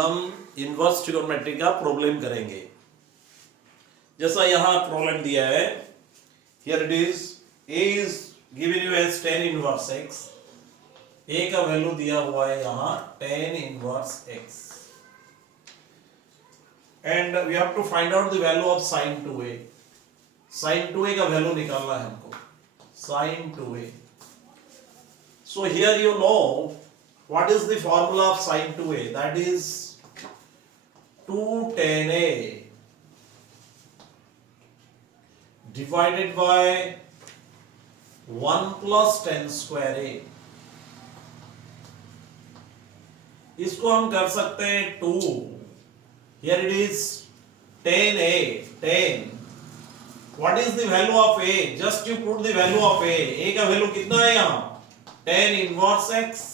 हम inverse trigonometry का problem करेंगे। जैसा यहाँ प्रॉब्लम दिया है, here it is a is given you as tan inverse x, a का वैल्यू दिया हुआ है यहाँ tan inverse x, and we have to find out the value of sin 2a. sin 2a का वैल्यू निकालना है हमको, sin 2a. So here you know what is the formula of sin 2a, that is 2 tan a divided by 1 plus tan square a. इसको हम कर सकते हैं 2, here it is tan a, tan, what is the value of a, just you put the value of a का value कितना है यहाँ tan inverse x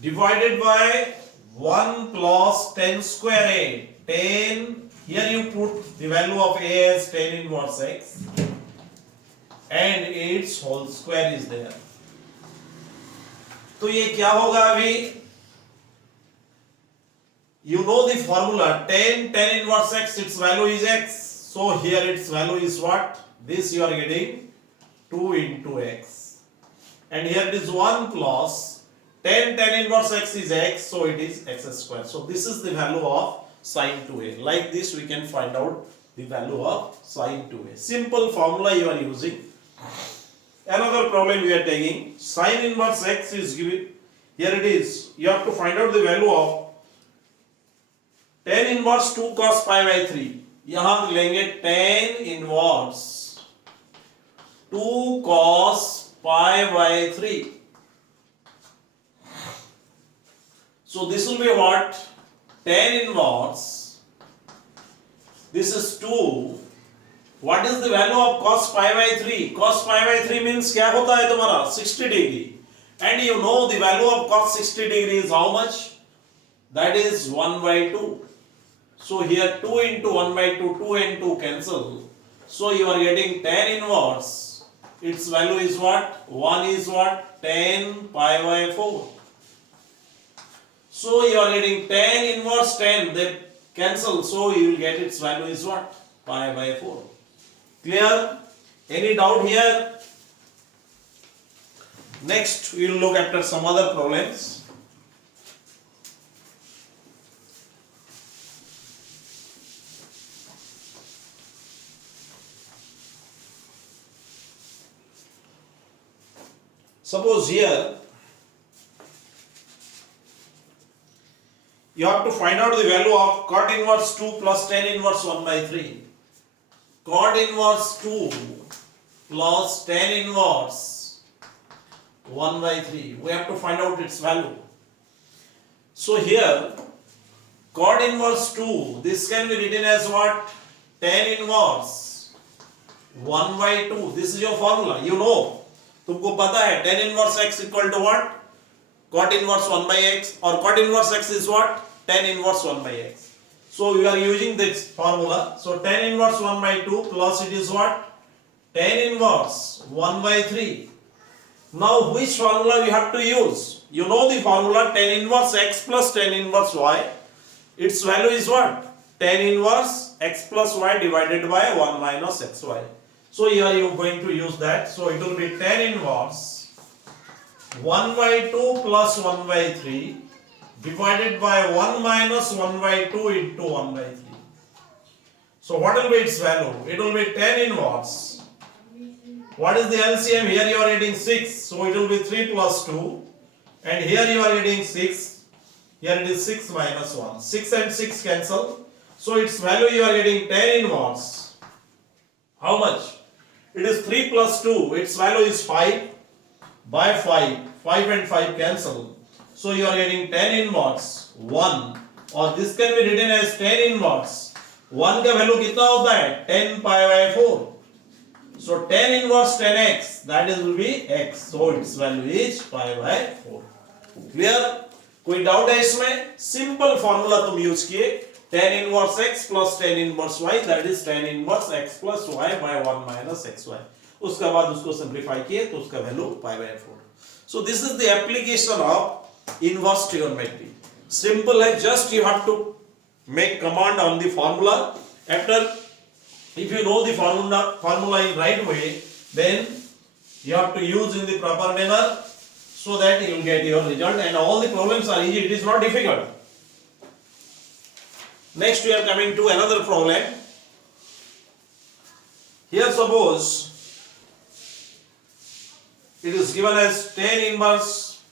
divided by 1 plus tan square a, tan, here you put the value of a as tan inverse x and its whole square is there. तो ये क्या होगा अभी, you know the formula tan inverse x, its value is x, so here its value is what, this you are getting 2 into x, and here it is 1 plus tan inverse x is x, so it is x square. So this is the value of sin 2a. Like this we can find out the value of sin 2a. Simple formula you are using. Another problem we are taking, sin inverse x is given, here it is, you have to find out the value of tan inverse 2 cos pi by 3. यहाँ लेंगे tan inverse 2 cos pi by 3. So this will be what, tan inverse, this is 2, what is the value of cos pi by 3? Cos pi by 3 means क्या होता है तुम्हारा 60 degree, and you know the value of cos 60 degree is how much, that is 1 by 2. So here 2 into 1 by 2, 2 and 2 cancel, so you are getting tan inverse, its value is what, 1 is what, tan pi by 4. So you are getting tan inverse tan, they cancel, so you will get its value is what, pi by 4. Clear? Any doubt here? Next we will look after some other problems. Suppose here you have to find out the value of cot inverse 2 plus tan inverse 1 by 3. Cot inverse 2 plus tan inverse 1 by 3. We have to find out its value. So here cot inverse 2, this can be written as what, tan inverse 1 by 2. This is your formula. You know, तुमको पता है tan inverse x equal to what, cot inverse 1 by x, or cot inverse x is what, tan inverse 1 by x. So we are using this formula. So tan inverse 1 by 2 plus it is what, tan inverse 1 by 3. Now which formula we have to use? You know the formula tan inverse x plus tan inverse y. Its value is what, tan inverse x plus y divided by 1 minus xy. So here you are going to use that. So it will be tan inverse 1 by 2 plus 1 by 3 divided by 1 minus 1 by 2 into 1 by 3. So what will be its value? It will be tan inverse. What is the LCM? Here you are getting 6. So it will be 3 plus 2. And here you are getting 6. Here it is 6 minus 1. 6 and 6 cancel. So its value you are getting tan inverse. How much? It is 3 plus 2. Its value is 5 by 5. 5 and 5 cancel. So you are getting tan inverse 1, or this can be written as tan inverse 1 का value कितना होता है, 10 pi by 4. So tan inverse 10x, that is will be x. So its value is pi by 4. Clear? कोई doubt है इसमें? Simple formula तुम use किए, tan inverse x plus tan inverse y, that is tan inverse x plus y by 1 minus xy. उसके बाद उसको simplify किए तो उसका value pi by 4. So this is the application of inverse trigonometry. simple है, just you have to make command on the formula. After, if you know the formula in right way, then you have to use in the proper manner, so that you will get your result, and all the problems are easy, it is not difficult. Next we are coming to another problem. Here suppose it is given as tan inverse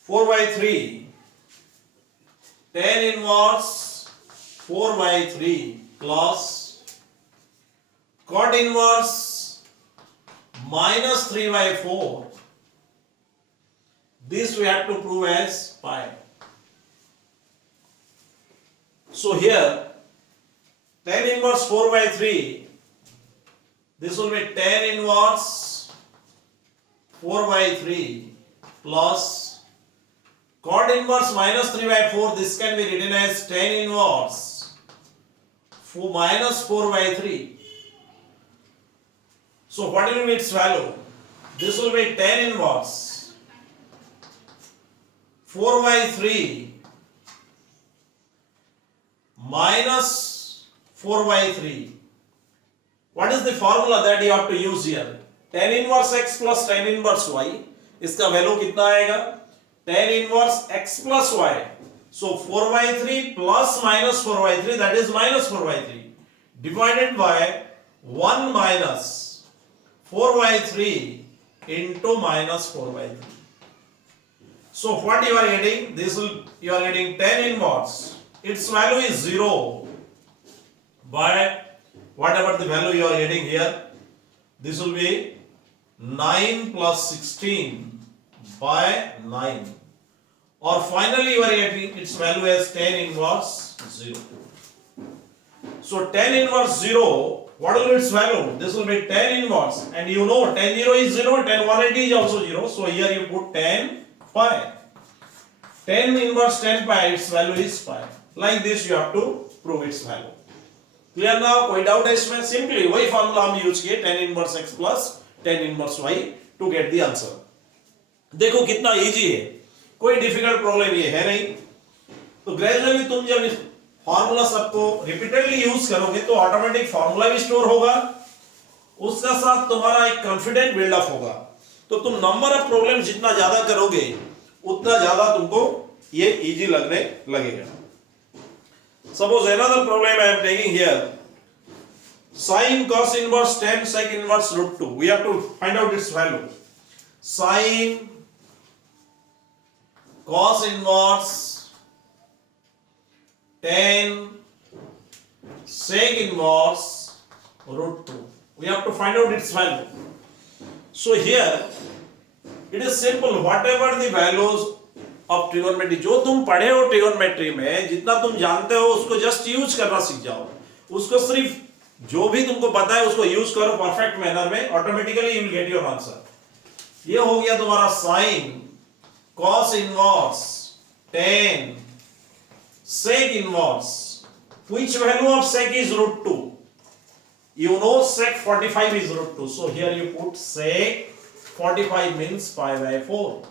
4 by 3, tan inverse 4 by 3 plus cot inverse minus 3 by 4. This we have to prove as pi. So here tan inverse 4 by 3, this will be tan inverse 4 by 3 plus cot inverse minus 3 by 4. This can be written as tan inverse 4 minus 4 by 3. So what will be its value? This will be tan inverse 4 by 3 minus 4 by 3. What is the formula that you have to use here? Tan inverse x plus tan inverse y. इसका value कितना आएगा? Tan inverse x plus y. So 4 by 3 plus minus 4 by 3, that is minus 4 by 3, divided by 1 minus 4 by 3 into minus 4 by 3. So what you are getting? You are getting tan inverse. Its value is 0. But whatever the value you are getting here, this will be 9 plus 16 by 9. Or finally you are getting its value as tan inverse 0. So tan inverse 0, what will be its value? This will be tan inverse, and you know tan 0 is 0, tan 180 is also 0. So here you put tan pi. Tan inverse tan pi, its value is pi. Like this you have to prove its value. Clear ना? कोई doubt है इसमें? Simply वही formula हम use किए, tan inverse x plus tan inverse y to get the answer. देखो कितना easy है, कोई डिफिकल्ट प्रॉब्लम ये है नहीं. तो ग्रेजुअली तुम जब इस फॉर्मूला सबको रिपीटेडली यूज करोगे तो ऑटोमेटिक फॉर्मूला भी स्टोर होगा, उसका साथ तुम्हारा एक कॉन्फिडेंट बिल्डअप होगा. तो तुम नंबर ऑफ प्रॉब्लम जितना ज्यादा करोगे उतना ज्यादा तुमको ये इजी लगने लगेगा. Suppose another problem I am taking here. Sin cos inverse tan sec inverse root 2. We have to find out its value. Sin cos inverse tan sec inverse root 2. We have to find out its value. So here it is simple. Whatever the values of trigonometry, जो तुम पढ़े हो trigonometry में, जितना तुम जानते हो उसको जस्ट यूज करना सीख जाओ. उसको सिर्फ जो भी तुमको पता है उसको यूज करो परफेक्ट मैनर में, automatically you will get your answer. ये हो गया तुम्हारा sine cos inverse tan sec inverse. Which value of sec is root 2? You know sec 45 is root 2. So here you put sec 45 means pi by 4.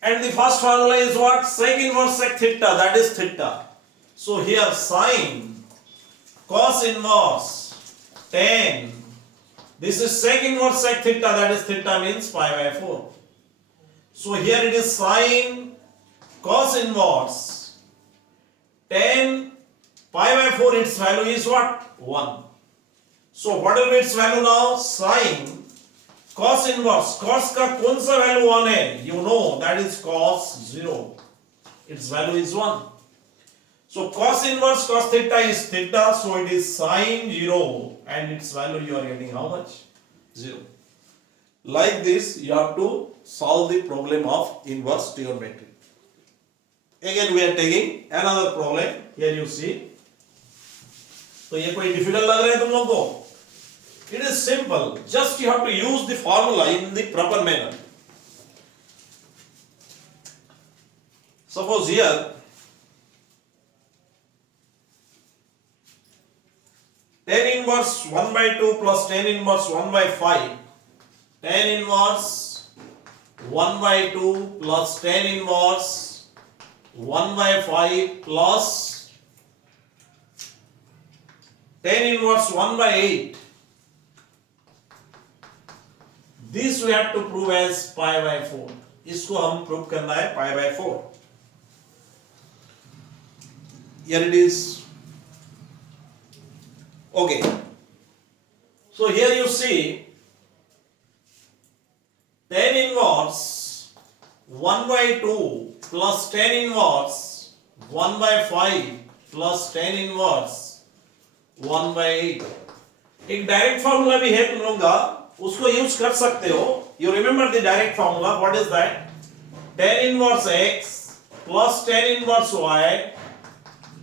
And the first formula is what? Sec inverse sec theta, that is theta. So here sin cos inverse tan, this is sec inverse sec theta, that is theta means pi by 4. So here it is sin cos inverse tan pi by 4, its value is what? 1. So what will be its value now? Sin cos inverse, cos का कौन सा value 1 है? You know that is cos 0. Its value is 1. So cos inverse cos theta is theta, so it is sin 0, and its value you are getting how much? 0. Like this you have to solve the problem of inverse trigonometry. Again we are taking another problem. Here you see. तो ये कोई difficult लग रहा है तुम लोगों को? It is simple. Just you have to use the formula in the proper manner. Suppose here tan inverse 1 by 2 plus tan inverse 1 by 5. Tan inverse 1 by 2 plus tan inverse 1 by 5 plus tan inverse 1 by 8. This we have to prove as pi by 4. इसको हम prove करना है pi by 4. Here it is. Okay. So here you see tan inverse 1 by 2 plus tan inverse 1 by 5 plus tan inverse 1 by 8. एक direct formula भी है तुम लोग का, उसको यूज कर सकते हो. You remember the direct formula. What is that? tan inverse x plus tan inverse y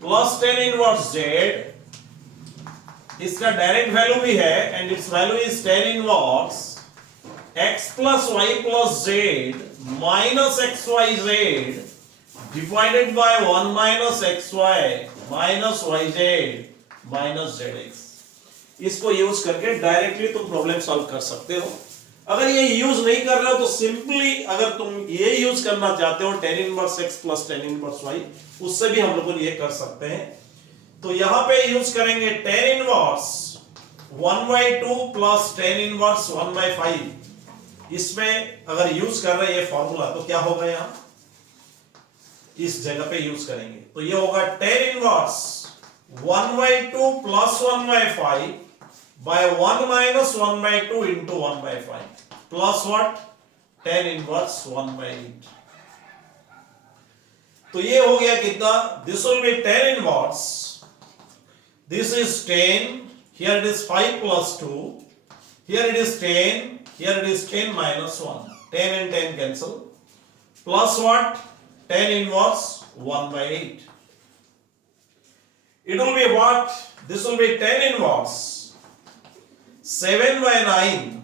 plus tan inverse z. इसका डायरेक्ट वैल्यू भी है and it's value is tan inverse x plus y plus z minus xyz divided by 1 minus xy minus yz minus zx. इसको use करके directly तुम problem solve कर सकते हो. अगर ये यूज नहीं कर रहे हो तो सिंपली अगर तुम ये यूज करना चाहते हो tan inverse x plus tan inverse y, उससे भी हम लोग ये कर सकते हैं. तो यहां पे यूज करेंगे tan inverse 1 by 2 plus tan inverse 1 by 5. इसमें अगर यूज कर रहे हैं ये फॉर्मूला तो क्या होगा, यहां इस जगह पे यूज करेंगे तो ये होगा tan inverse 1 by 2 plus 1 by 5 by 1 minus 1 by 2 into 1 by 5 plus what? tan inverse 1 by 8. तो ये हो गया कितना? This will be tan inverse. This is 10. Here it is 5 plus 2. Here it is 10. Here it is 10 minus 1. 10 and 10 cancel. Plus what? Tan inverse 1 by 8. It will be what? This will be tan inverse 7 by 9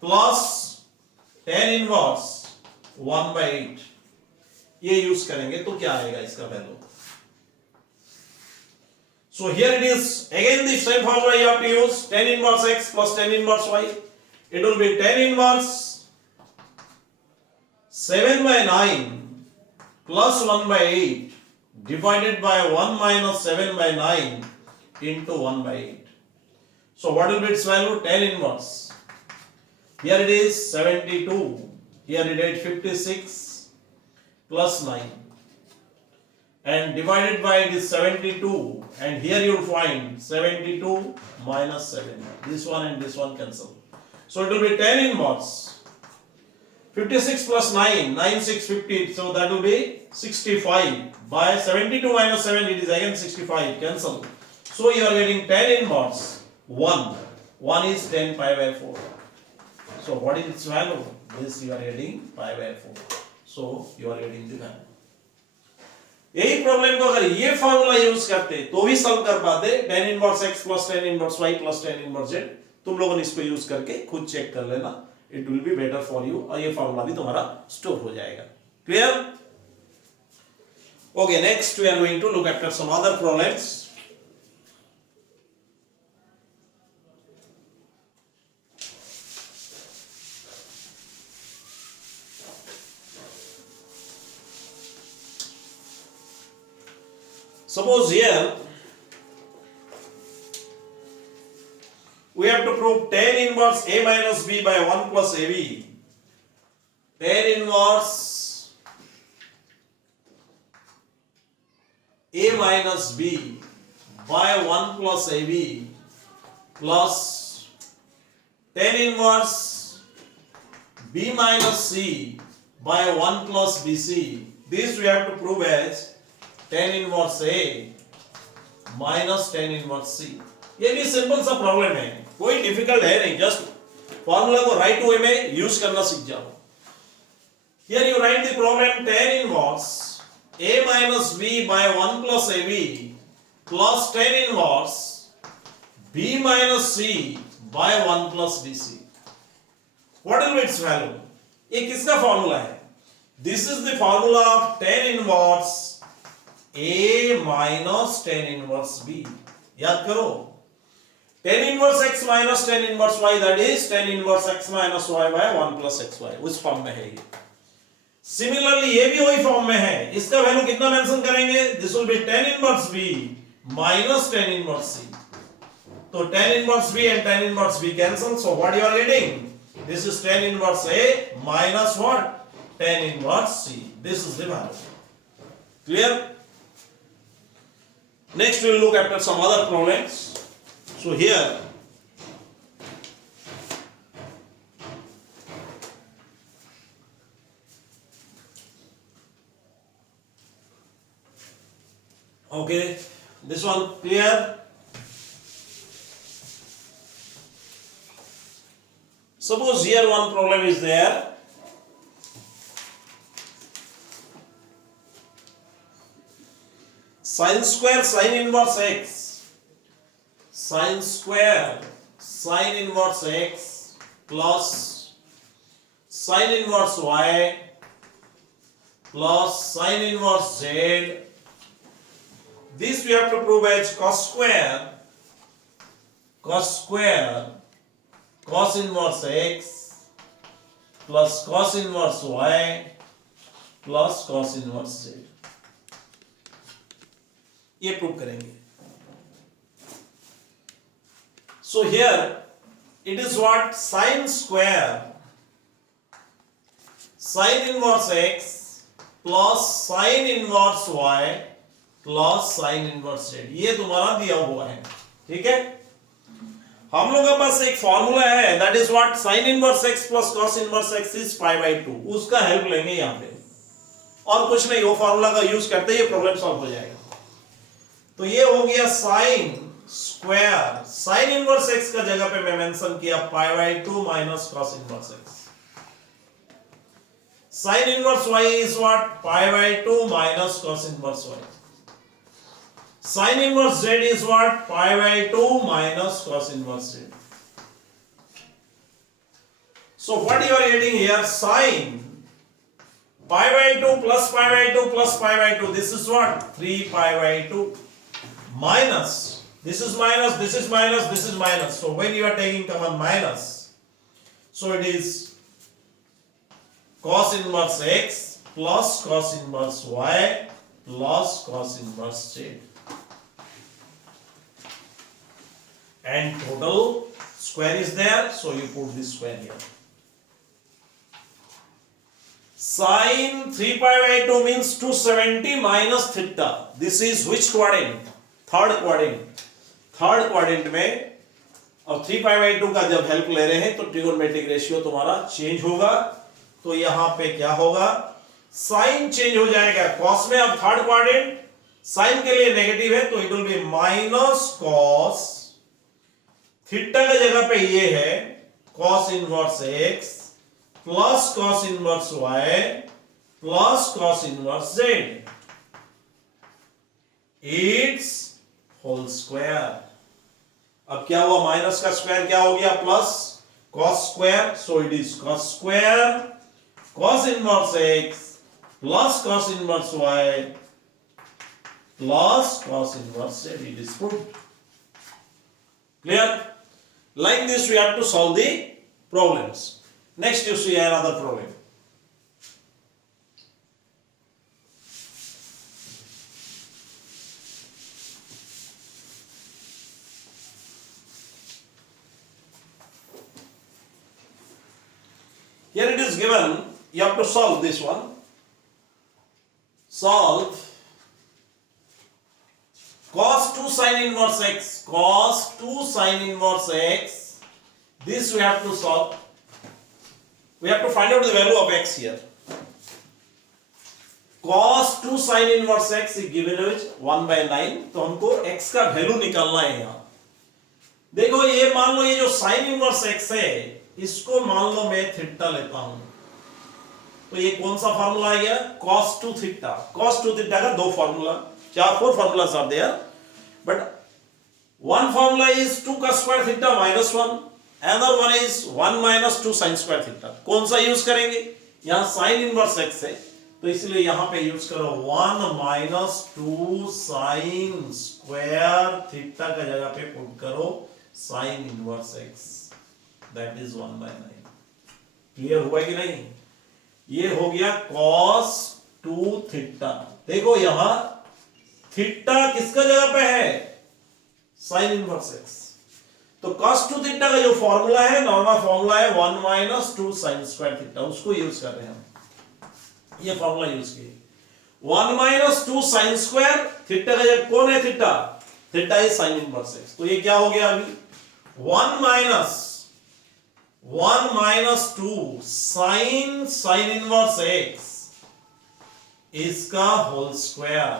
plus tan inverse 1 by 8. ये use करेंगे तो क्या आएगा इसका value? So here it is again the same formula you have to use. Tan inverse x plus tan inverse y. It will be tan inverse 7 by 9 plus 1 by 8 divided by 1 minus 7 by 9 into 1 by 8. So what will be its value? Tan inverse. Here it is 72. Here it is 56 plus 9. And divided by it is 72. And here you will find 72 minus 7. This one and this one cancel. So it will be tan inverse 56 plus 9. 9 6 50. So that will be 65. By 72 minus 7 it is again 65. Cancel. So you are getting tan inverse 1. 1 is 10 pi by 4. So what is its value? This you are getting pi by 4. So you are getting the value. यही problem को अगर ये formula use करते तो भी solve कर पाते. tan inverse x plus tan inverse y plus tan inverse z. तुम लोगों ने इसको यूज करके खुद चेक कर लेना. It will be better for you. और ये फॉर्मूला भी तुम्हारा स्टोर हो जाएगा. Clear? Okay, next we are going to look at some other problems. Suppose here we have to prove tan inverse a minus b by 1 plus ab. Tan inverse a minus b by 1 plus ab plus tan inverse b minus c by 1 plus bc. This we have to prove as tan inverse a minus tan inverse c. ये भी simple सा problem है, कोई difficult है नहीं. Just formula को right way में use करना सीख जाओ. Here you write the problem tan inverse a minus b by 1 plus ab plus tan inverse b minus c by 1 plus bc. What will be its value? ये किसका formula है? This is the formula of tan inverse a minus tan inverse b. याद करो, tan inverse x minus tan inverse y, that is tan inverse x minus y by 1 plus xy. उस form में है ये. Similarly ये भी वही form में है, इसका वैल्यू कितना मेंशन करेंगे, this will be tan inverse b minus tan inverse c. तो tan inverse b and tan inverse b cancel, so what you are getting, this is tan inverse a minus what, tan inverse c. This is the value. Clear? Next we will look at some other problems. So here okay, this one clear? Suppose here one problem is there. Sin square sin inverse x, sin square sin inverse x plus sin inverse y plus sin inverse z. This we have to prove as cos square cos inverse x plus cos inverse y plus cos inverse z. ये prove करेंगे. So here it is what, sin square sin inverse x plus sin inverse y plus sin inverse z. ये तुम्हारा दिया हुआ है, ठीक है. हम लोगों के पास एक फॉर्मूला है, that is what, sin inverse x plus cos inverse x is π/2. उसका हेल्प लेंगे यहां पे, और कुछ नहीं, वो फॉर्मूला का यूज करते ही प्रॉब्लम सॉल्व हो जाएगा. तो ये हो गया sin square sin inverse x का जगह पे मैं मेंशन किया π/2 minus cos inverse x. sin inverse y is what, π/2 minus cos inverse y. sin inverse z is what, π/2 minus cos inverse z. So what you are getting here, sin π/2 plus π/2 plus π/2, this is what, 3π/2 minus, this is minus, this is minus, this is minus. So when you are taking common minus, so it is cos inverse x plus cos inverse y plus cos inverse z. And total square is there, so you put this square here. Sin 3π/2 means 270 minus theta. This is which quadrant? Third quadrant. Third quadrant में अब 3π/2 का जब help ले रहे हैं तो trigonometric ratio तुम्हारा change होगा. तो यहां पे क्या होगा, साइन चेंज हो जाएगा. कॉस में अब थर्ड क्वाड्रेंट, साइन के लिए नेगेटिव है, तो it will be minus cos, theta का जगह पे ये है cos inverse x plus cos inverse y plus cos inverse z, it's whole square. अब क्या हुआ, माइनस का स्क्वायर क्या हो गया, plus cos square, so it is cos square cos inverse x plus cos inverse y plus cos inverse z. It is proved. Clear? Like this we have to solve the problems. Next you see another problem. Here it is given, you have to solve this one. Solve cos 2 sin inverse x, cos 2 sin inverse x. This we have to solve. We have to find out the value of x here. Cos 2 sin inverse x is given with 1/9. तो हमको x का value निकालना है यहाँ. देखो ये मान लो, ये जो sin inverse x है, इसको मान लो मैं थीटा लेता हूं. तो ये कौन सा फार्मूला आ गया, cos 2 थीटा. cos 2 थीटा का दो formula, 4 formulas are there, but one formula is 2 cos square theta minus 1, another one is 1 minus 2 sin square theta. कौन सा यूज करेंगे, यहाँ sin inverse x है, तो इसलिए यहाँ पे यूज करो 1 minus 2 sin square theta का जगह पे पुट करो sin inverse x, that is 1/9. Clear हुआ कि नहीं? ये हो गया cos 2 थीटा। देखो यहां थीटा किसका जगह पे है, साइन इनवर्स एक्स। तो cos 2 थीटा का जो फॉर्मूला है, नॉर्मल फॉर्मूला है 1 माइनस 2 साइन स्क्वायर थीटा, उसको यूज कर रहे हैं हम। ये फॉर्मूला यूज किए 1 माइनस 2 साइन स्क्वायर थीटा का जब कौन है, theta, theta is sine inverse x. तो ये क्या हो गया अभी 1 माइनस 2 साइन इनवर्स एक्स इसका होल स्क्वायर,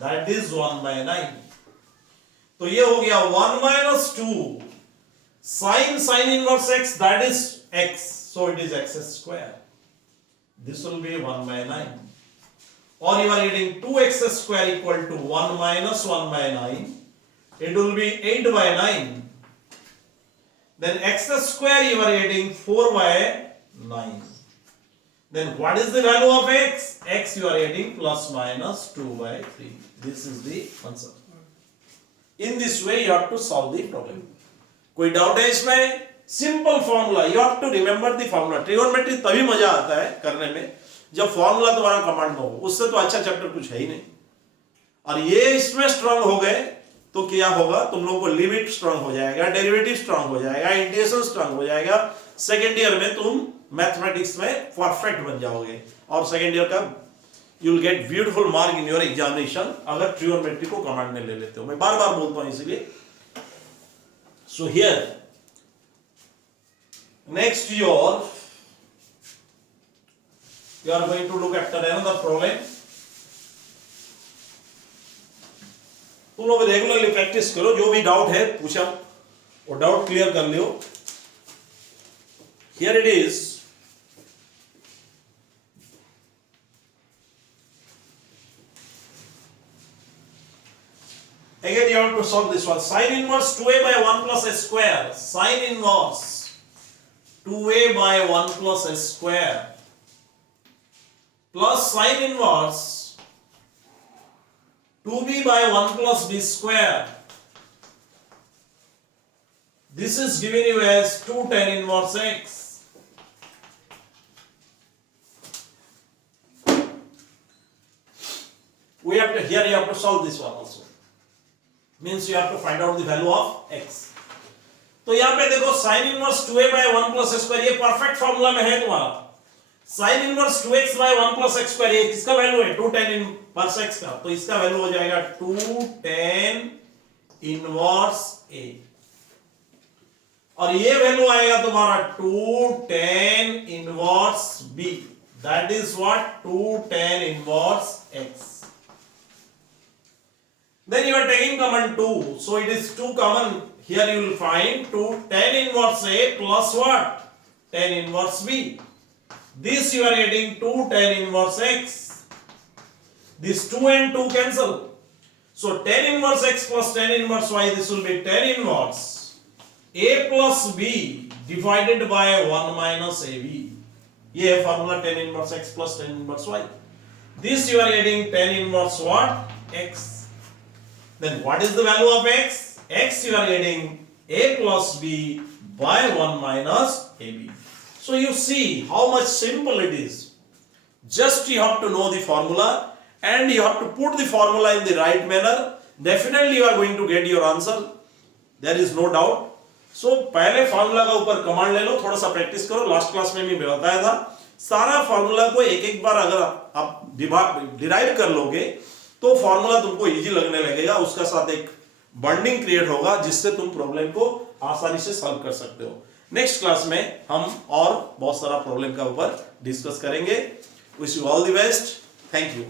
दैट इज 1/9। तो ये हो गया 1 minus 2 sine inverse x, that is x, so it is x square. This will be 1/9, or you are getting 2x square equal to 1 minus 1/9, it will be 8/9. Then x square you are getting 4/9. Then what is the value of x? X you are getting plus minus 2/3. This is the answer. In this way you have to solve the problem. कोई doubt है इसमें? Simple formula, you have to remember the formula. Trigonometry तभी मजा आता है करने में जब फॉर्मूला तुम्हारा कमांड में हो, उससे तो अच्छा चैप्टर कुछ है ही नहीं। और ये इसमें स्ट्रांग हो गए तो क्या होगा, तुम लोगों को लिमिट स्ट्रांग हो जाएगा, डेरिवेटिव स्ट्रांग हो जाएगा, इंटीग्रेशन स्ट्रांग हो जाएगा। सेकेंड ईयर में तुम मैथमेटिक्स में परफेक्ट बन जाओगे, और सेकेंड ईयर का you will get beautiful mark in your examination अगर ट्रिगोनोमेट्री को कमांड में ले लेते हो। मैं बार बार बोलता हूं इसलिए। So here next you are going to look at another problem. तुम लोग रेगुलरली प्रैक्टिस करो, जो भी डाउट है पूछा वो डाउट क्लियर कर लियो। Here it is. Again you have to solve this one. Sin inverse 2a by 1 plus a square. Sin inverse 2a by 1 plus a square plus sin inverse 2b by 1 plus b square. This is given you as 2 tan inverse x. We have to, here you have to solve this one also. Means you have to find out the value of x. तो यहां पे देखो sin inverse 2a by 1 plus x square, ये perfect formula में है तुम्हारा। sin inverse 2x by 1 plus x square, ये किसका वैल्यू है, 2 tan इनवर्स x का, तो इसका वैल्यू हो जाएगा 2 tan इनवर्स a, और ये वैल्यू आएगा तुम्हारा 2 tan inverse b, that is what 2 tan inverse x. Then you are taking common 2, so it is 2 common. Here you will find 2 tan inverse a plus what, tan inverse b. This you are getting 2 tan inverse x. This 2 and 2 cancel. So tan inverse x plus tan inverse y, this will be tan inverse a plus b divided by 1 minus ab. ये है formula tan inverse x plus tan inverse y. This you are getting tan inverse what, x. Then what is the value of x? X you are getting a plus b by 1 minus ab. So you see how much simple it is. Just you have to know the formula and you have to put the formula in the right manner. Definitely you are going to get your answer. There is no doubt. So पहले formula का ऊपर command ले लो, थोड़ा सा practice करो। Last class में भी बताया था, सारा फॉर्मूला को एक एक बार अगर आप डिराइव कर लोगे तो फॉर्मूला तुमको इजी लगने लगेगा, उसका साथ एक बॉन्डिंग क्रिएट होगा जिससे तुम प्रॉब्लम को आसानी से सॉल्व कर सकते हो। नेक्स्ट क्लास में हम और बहुत सारा प्रॉब्लम का ऊपर डिस्कस करेंगे। Wish you all the best, thank you.